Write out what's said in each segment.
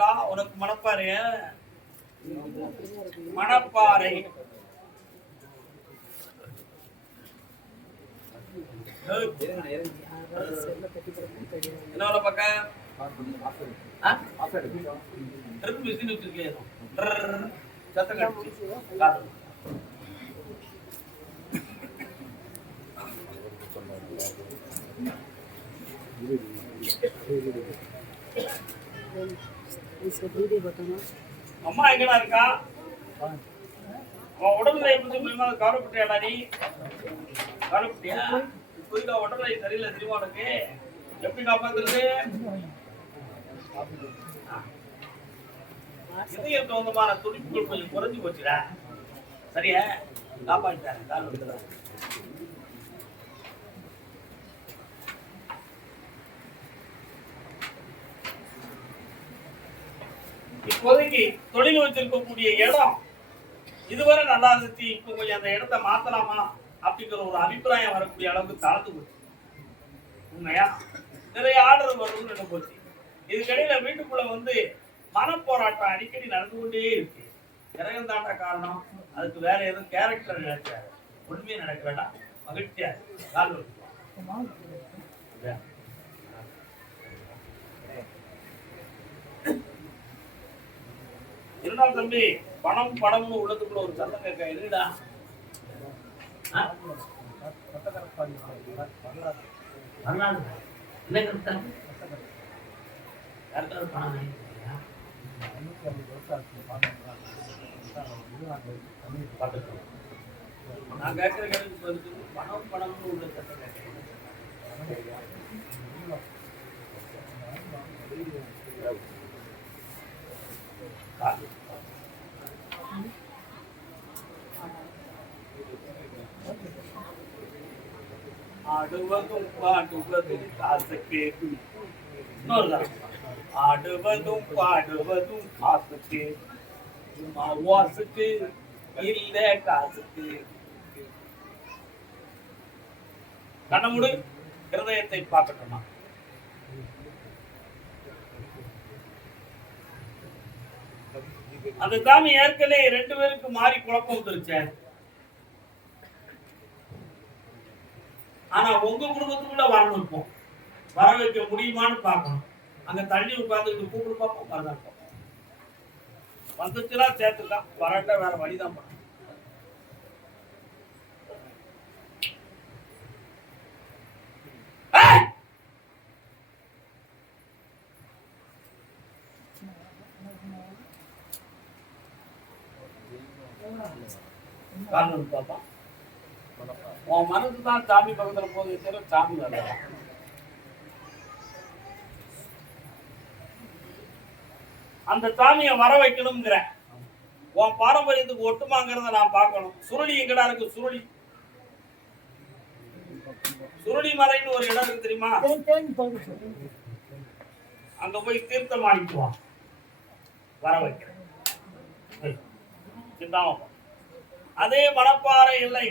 என்னடா உனக்கு மணப்பாறைய மணப்பாறை என்ன பக்கம் மிஷின் வச்சிருக்கேன் சத்தம் கடிச்சு அம்மா எங்கடா இருக்கா? உடல்நிலை கவலைப்பட்டியாடா? நீ கவலைப்பட்டியா? புரியுதா? உடல்நிலை சரியில்லை தெரியுமா உனக்கு? எப்படி காப்பாத்துறது? இதயம் தகுந்தமான துடிப்புகள் கொஞ்சம் குறைஞ்சு போச்சுடா. சரியா? காப்பாற்றிட்டாங்க. இப்போதைக்கு தொழில் வச்சிருக்கக்கூடிய இடம் இதுவரை நல்லா இருந்துச்சு, இப்போ கொஞ்சம் அந்த இடத்த மாத்தலாமா அப்படிங்கிற ஒரு அபிப்பிராயம் வரக்கூடிய அளவுக்கு தளர்ந்து போச்சு. உண்மையா நிறைய ஆர்டர் வருதுன்னு என்ன போச்சு. இதுக்கடையில வீட்டுக்குள்ள மனப்போராட்டம் அடிக்கடி நடந்து கொண்டே இருக்கு. இறகம் தாண்ட காரணம் அதுக்கு வேற எதுவும் கேரக்டர் நினைச்சாரு. உண்மையை நடக்கிறடா மகிழ்ச்சியா கால் இருந்தாலும் தம்பி பணம் பணம்னு உள்ளதுக்குள்ள ஒரு சத்தம் கேட்க என்னடா நான் கேட்கிற கேள்விக்கு பணம் பணம்னு உள்ள சத்தம் கேட்க ஆடுவதும் பாடுவதும் காசுக்கு ஆடுவதும் பாடுவதும் காசுக்கு வாசுக்கு இல்ல காசுக்கு. கண்ணமுடு ஹிருதயத்தை பார்க்கட்டுமா? அந்த சாமி ஏற்கனவே 2 பேருக்கு மாறி குழப்பம் வந்துருச்சேன். ஆனா உங்க குடும்பத்துக்குள்ள வரணும், இருக்கும் வர வைக்க முடியுமான்னு பார்க்கணும். அங்க தள்ளி உட்கார்ந்துட்டு கூப்பிடு பார்ப்போம். வரதான் வந்துச்சுன்னா சேர்த்துதான், வராட்ட வேற வழிதான் பண்ணணும். பாப்பா உன் மனசு தான் சாமி பக்கத்துல போகுது, சாமி வரல. அந்த சாமியை வர வைக்கணும்ங்கிற உன் பாரம்பரியத்துக்கு ஒட்டுமாங்கிறத நான் பார்க்கணும். சுருளி எங்கடா இருக்கு? சுருளி மலைன்னு ஒரு இடம் இருக்கு தெரியுமா? அங்க போய் தீர்த்தம் ஆடிக்குவான். வர வைக்கிறேன். அதே மணப்பாறை இல்லை.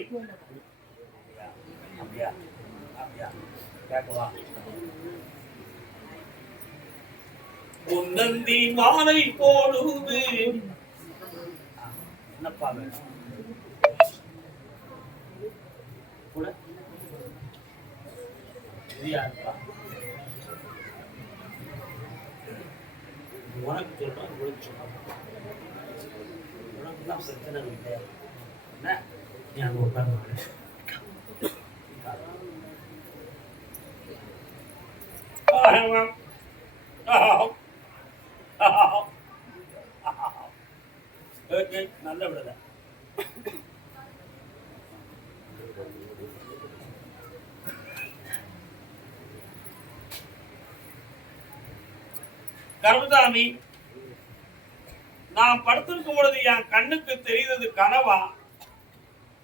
உன்னந்தி மாலை போடுது. என்னப்பா உனக்கு சொல்றேன், உங்களுக்கு சொல்றேன். உனக்கு தான் பிரச்சனை இல்லை. என்ன நீ அங்க உட்கார்ந்து நல்ல விடல. கருமசாமி, நான் படுத்திருக்கும் பொழுது என் கண்ணுக்கு தெரிந்தது கனவா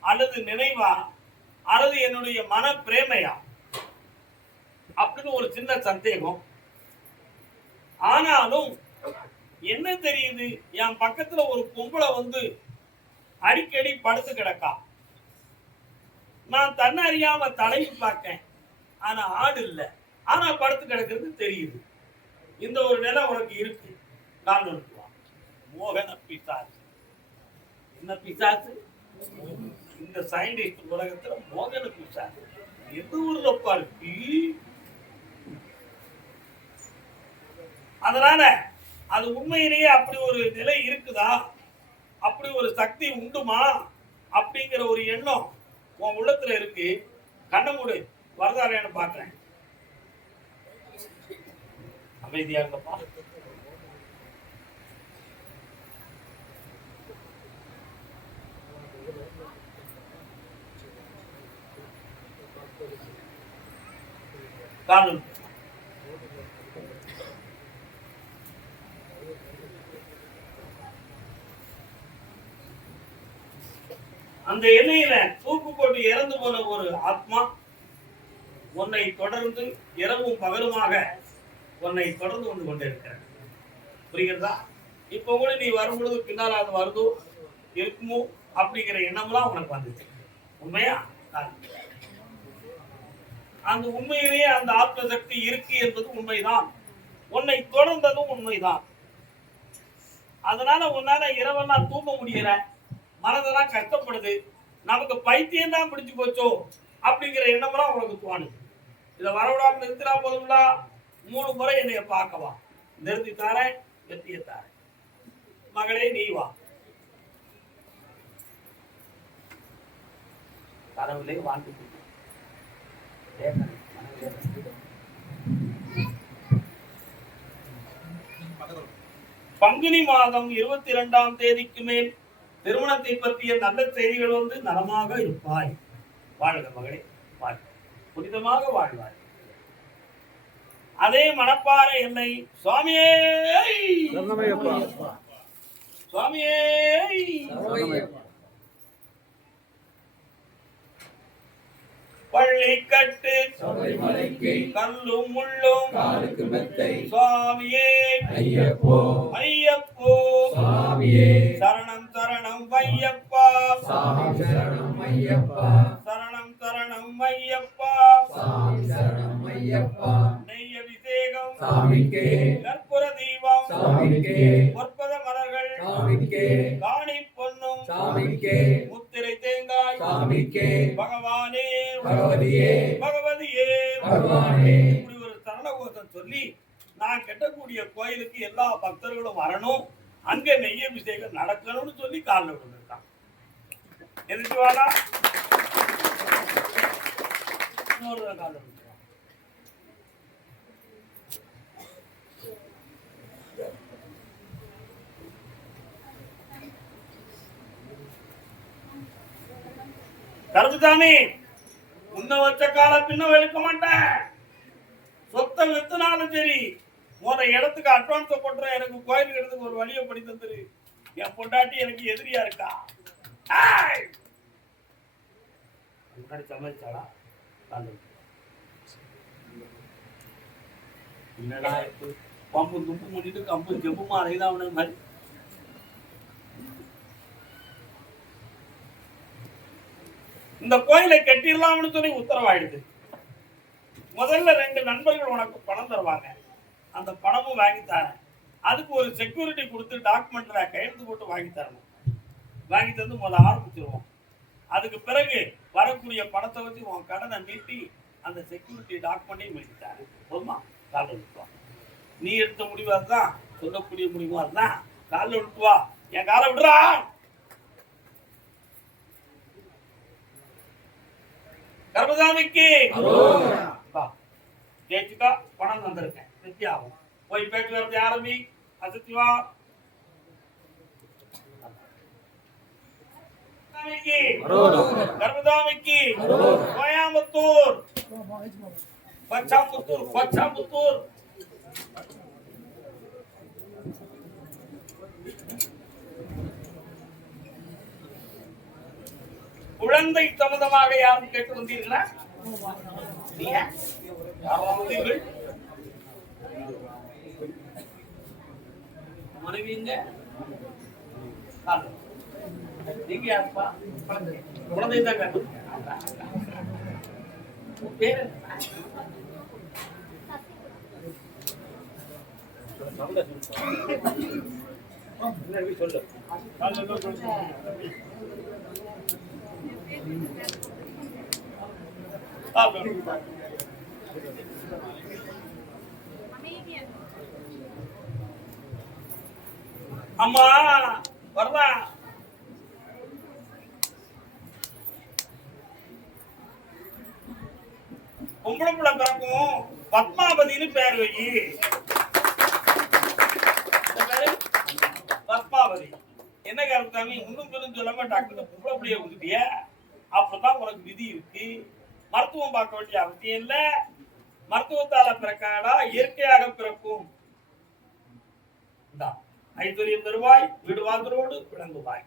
அல்லது நினைவா அல்லது என்னுடைய மன பிரேமையா அப்படின்னு ஒரு சின்ன சந்தேகம். ஆனாலும் என்ன தெரியுது, என் பக்கத்துல ஒரு பொம்பளை அடிக்கடி படுத்து கிடக்கா. நான் தன்னை அறியாம தலையை பார்க்கேன், ஆனா ஆடு இல்லை, ஆனா படுத்து கிடக்கிறது தெரியுது. இந்த ஒரு நிலை உனக்கு இருக்கு. கால் நிறுத்துவான். மோகன பிசாசு. என்ன பிசாசு? இந்த சயின்டிஸ்ட் உலகத்துல மோகன பிசாசு எது ஊர்லப்பா இருக்கு. அதனால அது உண்மையிலேயே அப்படி ஒரு நிலை இருக்குதா, அப்படி ஒரு சக்தி உண்டுமா அப்படிங்கிற ஒரு எண்ணம் உன் உள்ளத்துல இருக்கு. கண்ண மூடு, வரதாரேன்னு பாக்குறேன். அமைதியா இருக்கப்பா. காணும் அந்த எல்லையில தூக்கு போட்டு இறந்து போன ஒரு ஆத்மா உன்னை தொடர்ந்து இரவும் பகலுமாக உன்னை தொடர்ந்து வந்து கொண்டிருக்கிற. புரிகிறதா? இப்ப கூட நீ வரும்பொழுது பின்னால் அது வருதோ இருக்குமோ அப்படிங்கிற எண்ணம்லாம் உனக்கு வந்துச்சு. உண்மையா? அந்த உண்மையிலேயே அந்த ஆத்ம சக்தி இருக்கு என்பது உண்மைதான். உன்னை தொடர்ந்ததும் உண்மைதான். அதனால உன்னால இரவெல்லாம் தூங்க முடியல, மனதெல்லாம் கஷ்டப்படுது, நமக்கு பைத்தியம் தான் பிடிச்சு போச்சோ அப்படிங்கிற எண்ணம்லாம் உனக்கு தோணுது. இதை வரவிடாம நிறுத்தினா போதும்ல. 3 முறை என்னைய பார்க்கவா, நிறுத்தி தாரேன், வெற்றிய தாரேன். மகளே நீ வா. கடவுளே வாழ்ந்து பங்குனி மாதம் 22ஆம் தேதிக்கு மேல் திருமணத்தை பற்றிய நல்ல செய்திகள் வந்து நலமாக இருப்பாய். வாழ்க மகளே, வாழ்க, புனிதமாக வாழ்வாய். அதே மணப்பாறை எல்லை சுவாமியே சுவாமியே பள்ளி கட்டு கல்லும் முள்ளும் சுவாமியே ஐயப்போ ஐயப்போ சுவாமியே சரணம் சரணம் ஐயப்பா சரணம் ஐயப்பா சரணம் சரணம் ஐயப்பா சரணம் ஐயப்பா நெய் அபிஷேகம் சாமிக்கே கற்பூர தீபம் சாமிக்கே பொற்பத மலர்கள் சாமிக்கே காணி பொன்னும் சாமிக்கே முத்திரை தேங்காய் சாமிக்கே பகவானே பகவதியே பகவதியே பகவானே இப்படி ஒரு சரணகோஷம் சொல்லி நான் கட்டக்கூடிய கோயிலுக்கு எல்லா பக்தர்களும் வரணும், அங்க நெய் அபிஷேகம் நடக்கணும்னு சொல்லி காலில் விழுந்துருக்கான். எதுக்கு வாடா இன்னொரு காலில் விழுந்துருக்கான். கருத்துதானே உன்ன வச்ச கால பின்ன வெளுக்க மாட்டேன். சொத்தை வித்துனாலும் சரி, உன இடத்துக்கு அட்வான்ஸ் போட்டுறேன். எனக்கு கோயிலுக்கு இடத்துக்கு ஒரு வழியை படி தந்துரு. என் பொண்டாட்டி எனக்கு எதிரியா இருக்கா. சமைச்சாளா என்னடா பம்பு தும்பு முடிட்டு கம்பு செம்புமா அறைதான் அவனுக்கு மாதிரி. இந்த கோயிலை கட்டிடலாம்னு சொல்லி உத்தரவாயிடுது. முதல்ல 2 நண்பர்கள் உனக்கு பணம் தருவாங்க, அந்த பணமும் வாங்கி தரேன். அதுக்கு ஒரு செக்யூரிட்டி கொடுத்து டாக்குமெண்ட்ல கையெழுத்து போட்டு வாங்கி தரணும். வாங்கி தந்து முதல்ல ஆரம்பிச்சிருவோம். அதுக்கு பிறகு வரக்கூடிய பணத்தை வச்சு உன் கடனை மீட்டி அந்த செக்யூரிட்டி டாக்குமெண்ட்டையும் மீட்டி தரேன். போதுமா? காலில் விட்டுவா. நீ எடுத்த முடிவு அதுதான், சொல்லக்கூடிய முடிவு அதுதான். காலில் விட்டுவா. என் காலை விடுறா. கர்மசாமிக்கு கேச்சுக்கா பணம் தந்திருக்கேன், திருப்தி ஆகும். போய் பேச்சு வரது ஆரம்பி. அசத்திவா கர்மசாமிக்கு கோயம்புத்தூர் பச்சாம்புத்தூர் பச்சாம்புத்தூர் குழந்தை சம்பந்தமாக யாரும் கேட்டு வந்தீர்களா? மனைவிங்க நீங்க யாருப்பா? குழந்தை தான் கேட்டு பேரு சொல்லு. அம்மா வரதா பொம்பளை பிள்ளை பிறக்கும் பத்மாவதினு பேர் வை. பத்மாவதி என்ன கருத்தாமி இன்னும் பெரும் சொல்லாம டாக்டர் பொம்பளை பிள்ளைய கொடுத்துட்டிய. அப்படிதான் உனக்கு விதி இருக்கு. மருத்துவம் பார்க்க வேண்டிய அவசியம் இல்ல. மருத்துவத்தால பிறக்காடா இயற்கையாக பிறக்கும். ஐஸ்வர்யம் பெறுவாய், வீடு வாங்குறோடு விளங்குவாய்.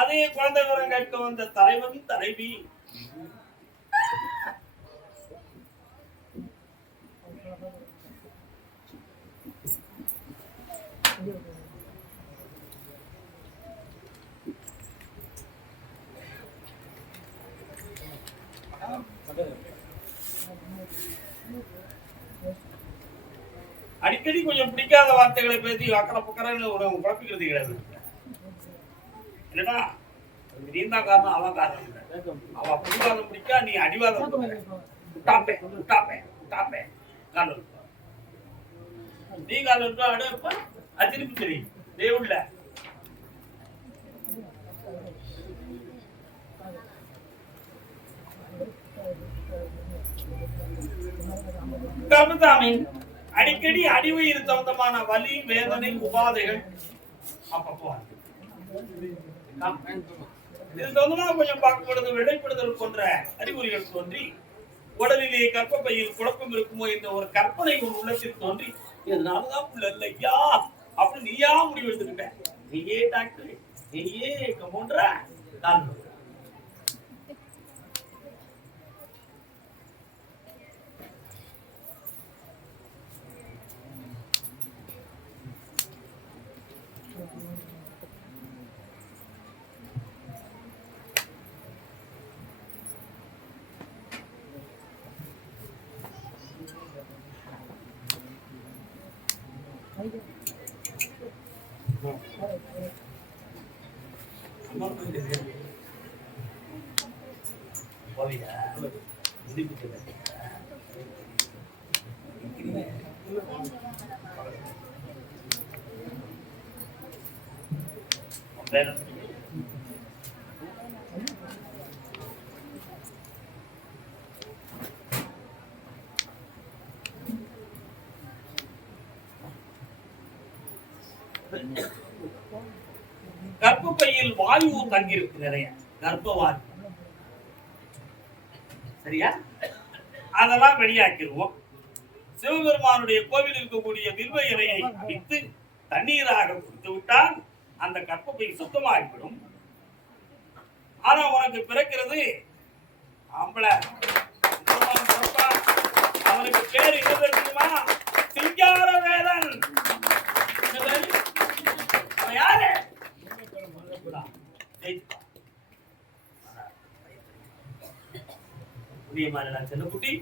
அதே குழந்தை வரம் கேட்க வந்த தலைவன் தலைவி அடிக்கடி கொஞ்சம் பிடிக்காத வார்த்தைகளை பேசி அக்கறை பக்கறன்னு குழப்பிக்கிறது கிடையாது. இல்லடா நீ தான் காரணம், அவன் காரணம் இல்லை. அவன் பிடிவாதம் பிடிக்கா, நீ அடிவாதம் நீ காலம் அடுப்பா அதிருப்பி தெரியும் தேவுள்ள கர்மதாமி அடிக்கடி அடிவயிறு சம்பந்தமான வலி வேதனை உபாதைகள் அப்பப்போ இது சொந்தமாக கொஞ்சம் பார்க்கப்படுது. விடைப்படுதல் போன்ற அறிகுறிகள் தோன்றி உடலிலே கர்ப்பப்பையில் குழப்பம் இருக்குமோ என்ற ஒரு கற்பனை ஒரு உள்ளத்தில் தோன்றி இதனாலதான் புள்ள இல்லையா அப்படின்னு நீயா முடிவு எடுத்துக்கிட்ட. நீயே டாக்டர், நீயே கம்பவுண்டரா தான். கர்ப்பப்பையில் வாயு தங்கியிருக்கு நிறைய, கர்ப்பவாயு. சரியா? அதெல்லாம் வெளியாக்கிடுவோம். சிவபெருமானுடைய கோவில் இருக்கக்கூடிய வில்வ இலையை அடித்து தண்ணீராக குடித்து விட்டால் அந்த கர்ப்பப்பை சுத்தமாகிவிடும். ஆனா உனக்கு பிறக்கிறது ஆம்பளை. அவனுக்கு பேர் என்ன தெரியுமா? சிங்கார வேதன். யாரு? செல்லக்குட்டி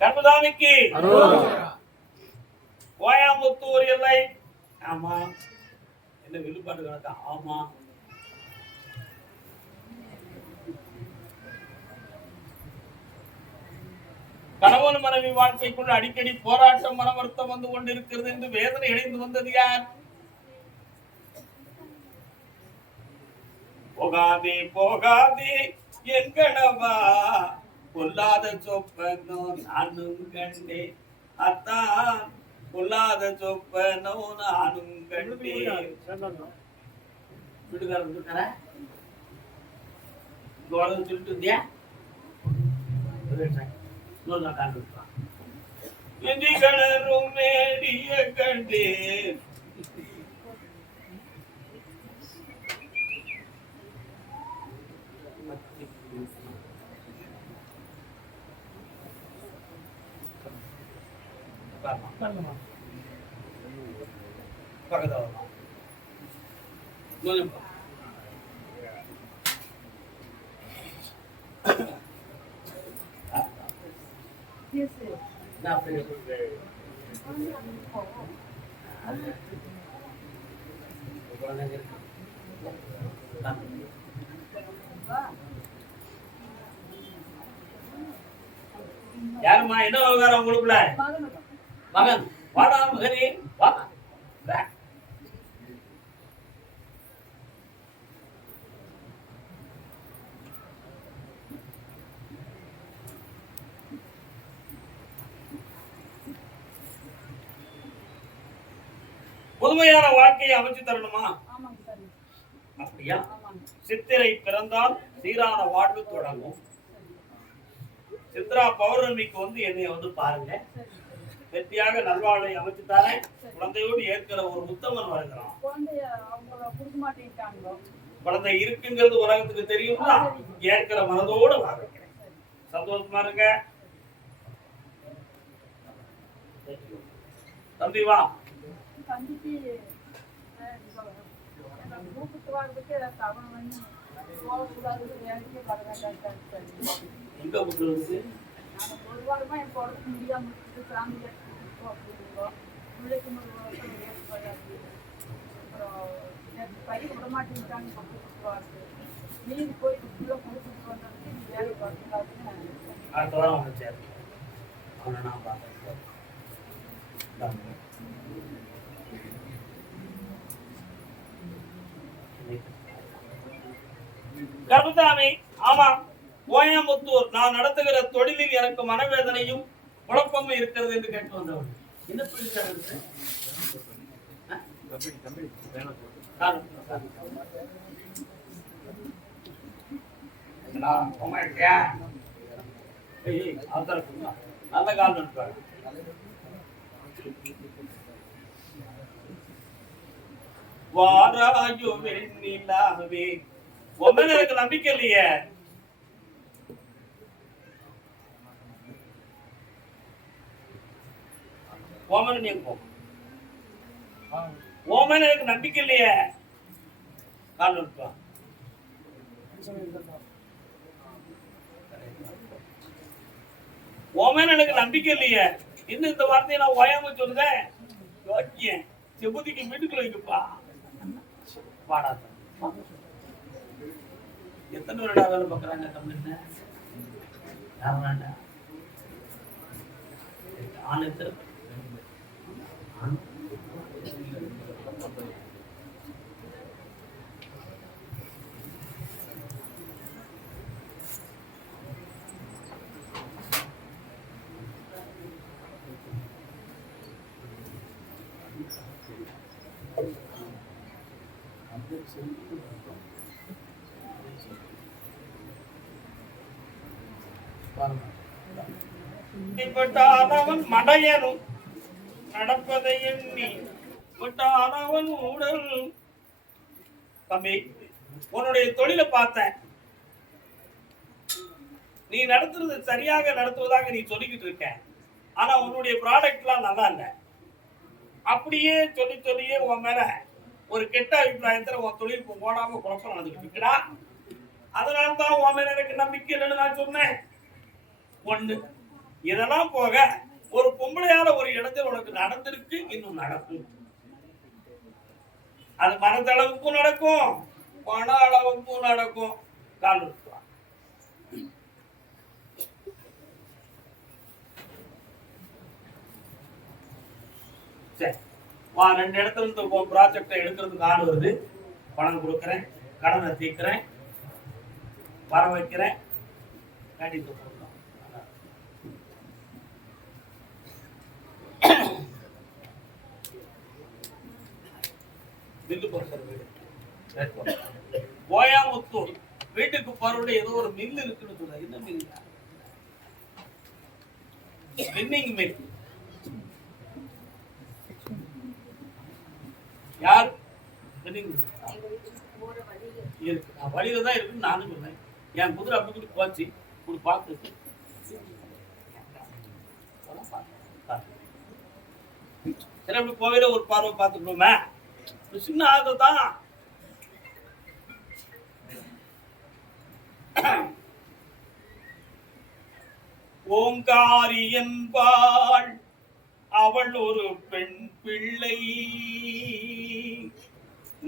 கர்மதாமிக்கு கோயம்புத்தூர் எல்லை. ஆமா என்ன விழுப்பாட்டு கணக்கா? ஆமா கணவன் மனைவி வாழ்க்கைக்குள் அடிக்கடி போராட்டம் மனவருத்தம் வந்து கொண்டிருக்கிறது என்று வேதனை இணைந்து வந்தது யார்? போகாதே போகாதே என் கணவா, பொல்லாத சொப்பனோ நானும் கண்டே. அத்தான் பொல்லாத சொப்பனோ நானும் கண்டே. வீட்டுக்காரன் இருக்கார சொல்லிட்டு இருந்தியா? கணரும் மேடிய கண்டே. யாருமா என்ன விவகாரம் உங்களுக்குள்ள? மகன் வாடா மகனே வா. புதுமையான வாழ்க்கையை அமைச்சு தரணுமா? அப்படியா? சித்திரை பிறந்தால் சீரான வாழ்வு தொடங்கும். சித்ரா பௌர்ணமிக்கு என்னைய பாருங்க, வெற்றியாக நல்வாழ்வை அமைச்சுட்டாரே. குழந்தையோடு ஏற்கிற ஒரு உத்தமன் வருகிறான். குழந்தை இருக்குங்கிறது உலகத்துக்கு தெரியுமா? ஏற்கிற மனதோட வாங்க. சந்தோஷமா இருங்க தம்பி. வா எங்க கூப்பிட்டு அடுத்த வாரம் வந்துச்சாரு. அவனை நான் பார்த்தேன். கர்மசாமி, ஆமா, கோயம்புத்தூர் நான் நடத்துகிற தொழிலில் எனக்கு மனவேதனையும் குழப்பமும் இருக்கிறது என்று கேட்டு வந்தவன். என்ன தொழில்? நல்ல கால் நட்பாரு. வாராயோ வெண்ணிலாவே, உண்மையில எனக்கு நம்பிக்கை இல்லையே. ஓமன் எனக்கு நம்பிக்கை இல்லையே. கால் நட்பா ஓமன் எனக்கு நம்பிக்கை இல்லையே. இன்னும் இந்த வார்த்தையை நான் ஓயாம சொல்றேன். செபுதிக்கு வீட்டுக்குள்ள வைக்கப்பா. பாடாத எத்தனை வருடா வேலை பார்க்குறாங்க கம்பெனில? யாராண்டா ஆண் எத்தனை? அவன் மடையனும் நடப்பதை எண்ணி அவன் உடல். தம்பி, உன்னுடைய தொழிலை பார்த்தேன். நீ நடத்துறது சரியாக நடத்துவதாக நீ சொல்லிக்கிட்டு இருக்க. ஆனா உன்னுடைய ப்ராடக்ட் எல்லாம் நல்லா இல்லை. அப்படியே சொல்லியே உன் மேல ஒரு கெட்ட அபிப்பிராயத்துல உன் தொழில் போடாம குழப்பம் நடந்துகிட்டு இருக்கா. அதனால்தான் உன் மேல எனக்கு நம்பிக்கை இல்லைன்னு நான் சொன்னேன். ஒண்ணு, இதெல்லாம் போக ஒரு பொம்பளையால ஒரு இடத்துல உனக்கு நடந்திருக்கு, இன்னும் நடக்கும். அது மனதளவுக்கும் நடக்கும், பண அளவுக்கும் நடக்கும். கால் சரி, வா, 2 இடத்துல இருந்து ப்ராஜெக்டை எடுக்கிறதுக்கு ஆள் வருது. பணம் கொடுக்குறேன், கடனை தீர்க்கிறேன், வர வைக்கிறேன். கண்டிப்பா கோயம்புத்தூர் வீட்டுக்கு பரவல ஏதோ ஒரு மில் இருக்குன்னு சொல்ல. என்ன மில்? Spinning mill. யார்? இருக்கு, வழியில தான் இருக்குன்னு நானும் சொன்னேன். என் குதிரை அப்படி கூட போச்சு. இப்படி பார்த்து சரி, அப்படி கோவில ஒரு பார்வை பார்த்துக்கணுமே. சின்ன ஆததான். ஓங்காரி என்பாள் அவள் ஒரு பெண் பிள்ளை,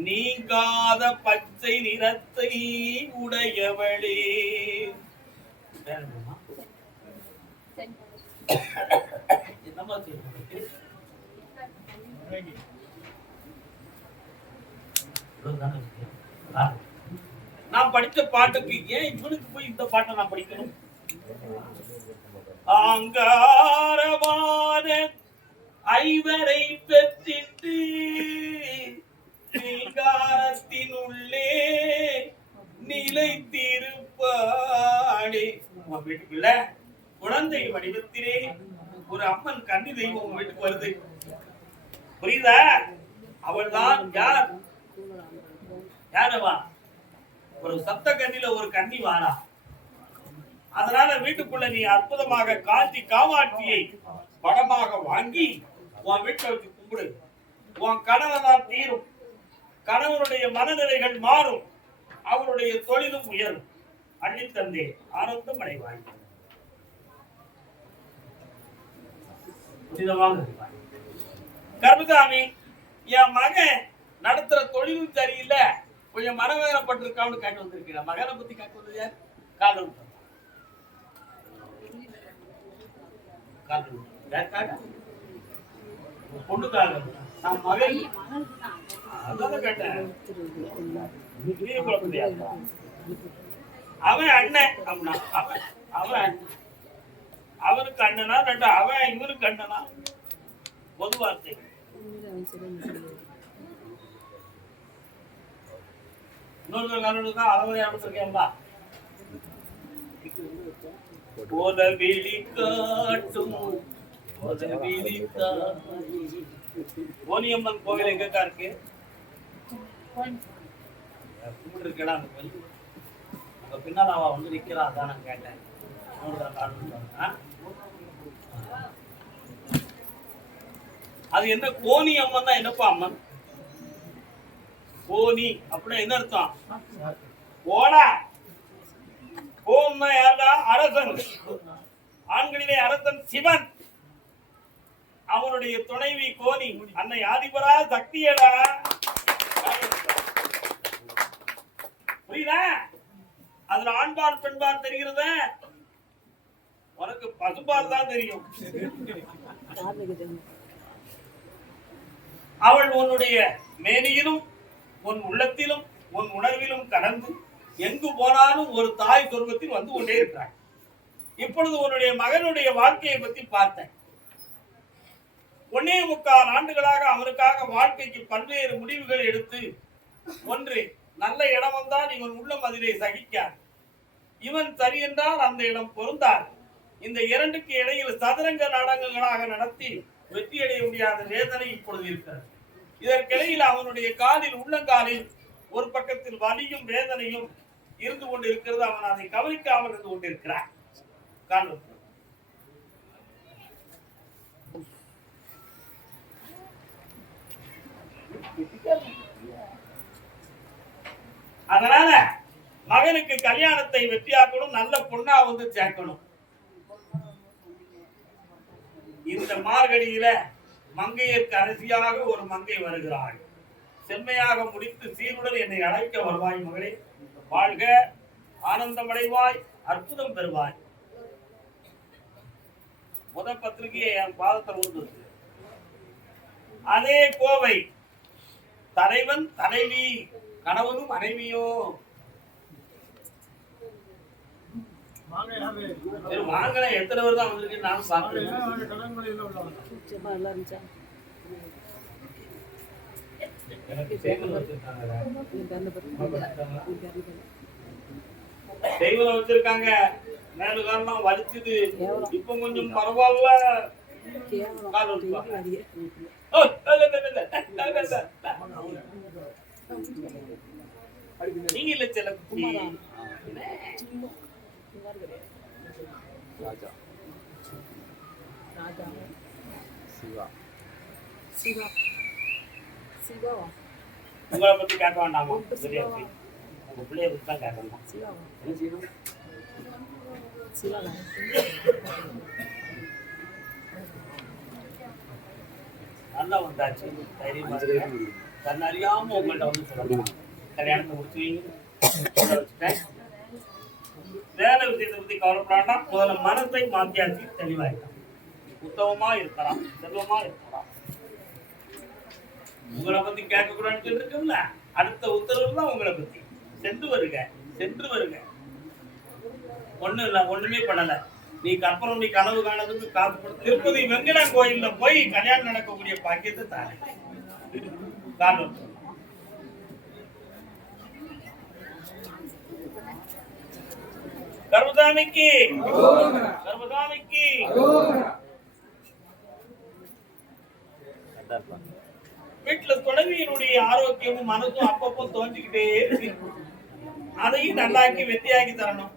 நீங்காத பச்சை நிறத்தை உடையவளே. நான் படித்த பாட்டுக்கு ஏன் இவனுக்கு போய் இந்த பாட்டை நான் படிக்கணும்? அங்காரமான ஐவரை பெற்றிட்டு நீங்காரத்தினுள்ளே நிலைத்திருப்பாளே. உங்க வீட்டுக்குள்ள குழந்தை வடிவத்திலே ஒரு அம்மன் கன்னி தெய்வம் உங்க வீட்டுக்கு வருது, புரியுதா? அவள் தான் யார்? யாரவா? ஒரு சப்த கன்னில ஒரு கன்னி வாரா. அதனால வீட்டுக்குள்ள நீ அற்புதமாக காஞ்சி காமாட்சியை படமாக வாங்கி உன் வீட்டுல வச்சு கும்பிடு. உன் கணவனால் தீரும், கணவனுடைய மனநிலைகள் மாறும், அவருடைய தொழிலும் உயரும். அள்ளித்தந்தே ஆனந்தம் அடைவாய். கர்மசாமி, என் மகன் நடத்துற தொழிலும் சரியில்லை, கொஞ்சம் மனவேதனைப்பட்டிருக்கான்னு கேட்டு வந்திருக்கீங்க. மகனை பத்தி கேட்டு வந்தது யார்? காதல் பொண்ணுக்காக நான் மகன் அதான் கேட்டேன். அவன் அண்ணன் அப்படின்னா அவன் அவனுக்கு அண்ணனா ரெண்டு, அவன் இவனுக்கு அண்ணனா? பொது வார்த்தை. இன்னொரு காரணம் தான் அளவரை அமைச்சிருக்கேன்டா. போதவிழி காட்டும் கோனியம்மன் கோவில் எங்கக்கா இருக்கு? இருக்கா அந்த கோயில்? அங்க பின்னால் அவ வந்து நிக்கிறா, அதான் நான் கேட்டேன். அது என்ன கோனி அம்மன் தான்? என்னப்பா அம்மன் கோனி அப்படின்னா என்ன அர்த்தம்? ஓடா கோன்னா யாரா? அரசன். ஆண்களிலே அரசன் சிவன், அவனுடைய துணைவி கோனி. அன்னை ஆதிபரா சக்தியடா, புரியுதா? அதுல ஆண்பால் பெண்பால் தெரிகிறத? உனக்கு பசுபால் தான் தெரியும். அவள் உன்னுடைய மேனியிலும் உன் உள்ளத்திலும் உன் உணர்விலும் கடந்து எங்கு போனாலும் ஒரு தாய் சொர்க்கத்தில் வந்து கொண்டே இருக்கிறாய். இப்பொழுது உன்னுடைய மகனுடைய வாழ்க்கையை பத்தி பார்த்தேன். 1.25 ஆண்டுகளாக அவனுக்காக வாழ்க்கைக்கு பல்வேறு முடிவுகள் எடுத்து, ஒன்று நல்ல இடம் வந்தால் இவன் உள்ளம் அதிலே சகிக்கார், இவன் சரி என்றால் அந்த இடம் பொருந்தார். இந்த இரண்டுக்கு இடையில் சதுரங்க நாடகங்களாக நடத்தி வெற்றியடைய முடியாத வேதனை இப்பொழுது இருக்கிறது. இதற்கிடையில் அவனுடைய காலில் உள்ளங்காலில் ஒரு பக்கத்தில் வலியும் வேதனையும் இருந்து கொண்டிருக்கிறது. அவன் அதை கவனிக்காமல் இருந்து கொண்டிருக்கிறான். அதனால மகனுக்கு கல்யாணத்தை வெற்றியாக்கணும், நல்ல பொண்ணா வந்து சேர்க்கணும். இந்த மார்கழியில மங்கையருக்கு அரசியாக ஒரு மங்கை வருகிறாள். செம்மையாக முடித்து சீருடன் என்னை அழைக்க வருவாய் மகளே. வாழ்க, ஆனந்தமடைவாய், அற்புதம் பெறுவாய். முதல் பத்திரிகையை என் பாதத்தில் உண்டு. அதே கோவை தலைவன் தலைவி கணவனும் மனைவியோ வாங்கல. எத்தனை பேர் தான் வந்திருக்கு? நானும் பார்க்கிறேன். தெய்வம் வச்சிருக்காங்க. மேல காரணம் வலிச்சுது, இப்ப கொஞ்சம் பரவாயில்ல. நீங்க இல்ல சில ராஜா ராஜா சிவா சிவா சிவா உங்களை பத்தி கேட்க வேண்டாமா? உங்க பிள்ளைய பத்தி தான் கேட்கணும். நல்லா வந்தாச்சு. தைரியமா தன்னை அறியாம உங்கள்கிட்ட வந்து சொல்லலாம். கல்யாணத்தை முடிச்சு வச்சுட்டேன். வேலை விஷயத்தை பத்தி கவலைப்படாட்டா முதல்ல மனத்தை மாத்தியாச்சு, தெளிவாயிருக்கலாம். உத்தமமா இருக்கலாம், செல்வமா இருக்கலாம். உங்களை பத்தி கேட்க கூடாதுன்னு இருக்குல்ல, அடுத்த உத்தரவு தான் உங்களை பத்தி. சென்று வருக, சென்று வருக. ஒண்ணும் இல்ல, ஒண்ணுமே பண்ணல. நீ கற்பனை கனவு காணதுக்கு காசு திருப்பதி வெங்கடா கோயில்ல போய் கல்யாணம் நடக்கக்கூடிய பாக்கியத்தை தானே காரணம். கர்மசாமிக்கு கர்மசாமிக்கு வீட்டுல துணைவியினுடைய ஆரோக்கியமும் மனசும் அப்பப்போ தோஞ்சுக்கிட்டே இருக்கு. அதையும் நல்லாக்கி வெத்தியாக்கி தரணும்.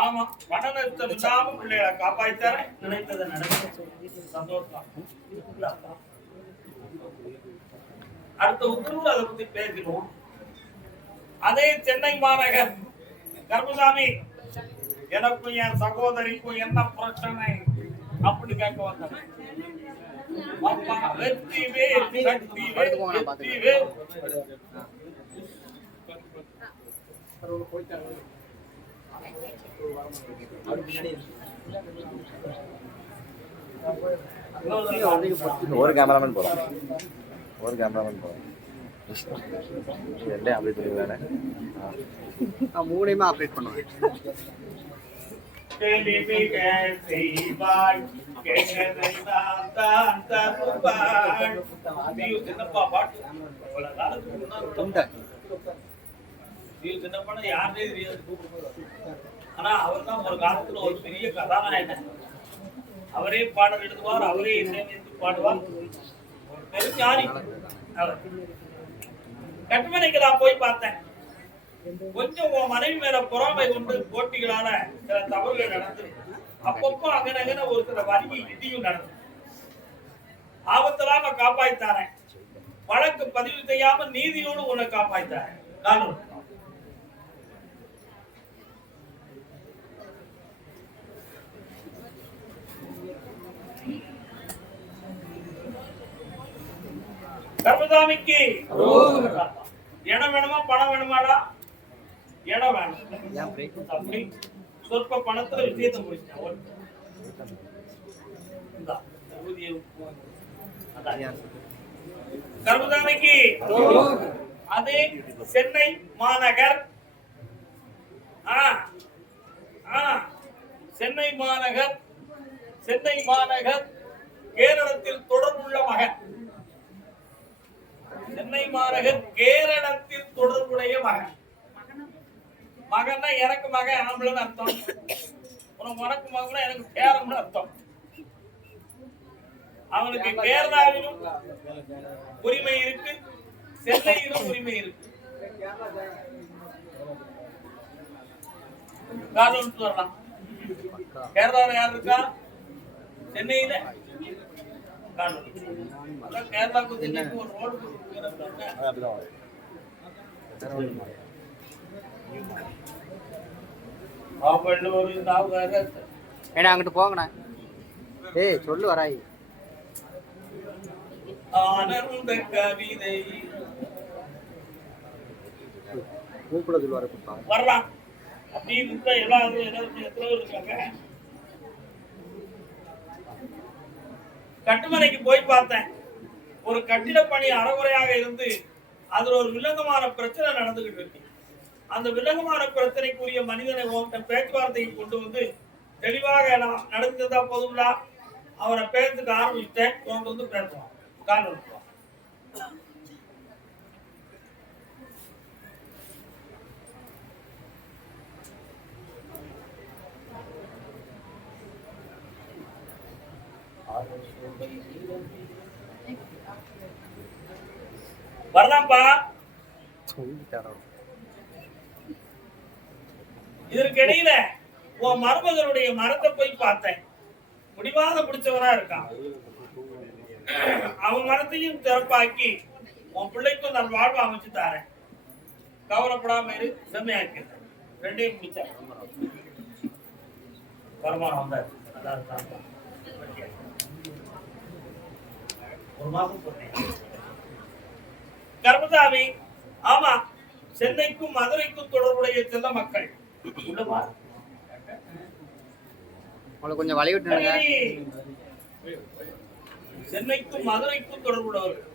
ஆமா, பண நஷ்டம் இல்லாம பிள்ளைகளை காப்பாற்ற நினைத்ததை நடக்கும். சந்தோஷம். அடுத்த உத்தரவு அதை பத்தி பேசிடுவோம். அதே சென்னை மாநகர் கர்மசாமி, எனக்கும் என் சகோதரிக்கும் என்ன பிரச்சனை அப்படி கேட்க வந்தேன். வெற்றி வேல் சக்தி வேல் வெற்றி வேல். ஒரு கேமராமேன் போறோம், ஒரு கேமராமேன் போறோம். ரெண்டே ஆப்ரேட் பண்ணிடுவானே, நான் மூணையுமே ஆப்ரேட் பண்ணுவேன். யாருனே தெரியாது. ஆனா அவர் தான் ஒரு காலத்துல ஒரு பெரிய கதாநாயகன். அவரே பாடல் எழுதுவார், அவரே இசையமைத்து பாடுவார். ஒரு பெருஞானி அவர். கட்டுமனைக்கு நான் போய் பார்த்தேன். கொஞ்சம் உன் மனைவி மேல பொறாமை கொண்டு போட்டிகளான சில தவறுகள் நடந்து அப்பப்போ அங்கன ஒரு சில வரி இடியும் நடந்து ஆபத்தலாம காப்பாய்த்தாரேன். வழக்கு பதிவு செய்யாம நீதியோடு உன்னை காப்பாய்த்தாரேன். காரணம் கர்மசாமிக்கு இடம் வேணுமா பணம் வேணுமாடா? இடம் வேணும். சொற்ப பணத்துல விஷயத்தை முடிச்சேன். கர்மசாமிக்கு அதே சென்னை மாநகர், சென்னை மாநகர், சென்னை மாநகர் கேரளத்தில் தொடர்புள்ள மகன். சென்னை மாநகர் கேரளத்தில் தொடர்புடைய மகன். மகன்னா எனக்கு மகன் ஆம்பளன்னு அர்த்தம். உனக்கு மகனா எனக்கு பேரம்னு அர்த்தம். அவனுக்கு கேரளாவிலும் உரிமை இருக்கு, சென்னையிலும் உரிமை இருக்கு. வரலாம். கேரளாவில் யார் இருக்கா? சென்னையில கேரளாவுக்கு சென்னைக்கு ஒரு ரோடு. அங்கிட்டு போங்கண்ணா. ஏய் சொல்லு வராய். ஆனந்த கவிதை கூப்பிட சொல்லுவாரு. வரலாம் அப்படின்னு எல்லாரும் இருக்காங்க. கட்டுமனைக்கு போய் பார்த்தேன். ஒரு கட்டிட பணி அறகுறையாக இருந்து அதுல ஒரு வில்லங்கமான பிரச்சனை நடந்துகிட்டு இருக்கு. அந்த வில்லங்கமான பிரச்சனைக்குரிய மனிதனை பேச்சுவார்த்தைக்கு கொண்டு வந்து தெளிவாக நடந்ததா போதுங்களா, அவரை பேசுக்கு ஆரம்பிச்சுட்டேன். உங்க வந்து பேசுவான். காரணம் வரலாம்பா. இதற்கு இடையில உன் மருமகனுடைய மரத்தை போய் பார்த்தேன். முடிவாத பிடிச்சவனா இருக்கான். அவன் மரத்தையும் சிறப்பாக்கி உன் பிள்ளைக்கும் நான் வாழ்வு அமைச்சு தாரேன். கவலைப்படாம இரு, செம்மையாக்கிறேன். ரெண்டையும் பிடிச்ச வருமானம் வந்தாச்சு. நல்லா இருக்கா? ஒரு மாசம் போட்டேன். கர்மசாமி, ஆமா, சென்னைக்கும் மதுரைக்கும் தொடர்புடைய செல்ல மக்கள் உள்ளமா அவளை கொஞ்சம் வழி விட்டுருங்க. சென்னைக்கும் மதுரைக்கும் தொடர்புள்ளவர்கள்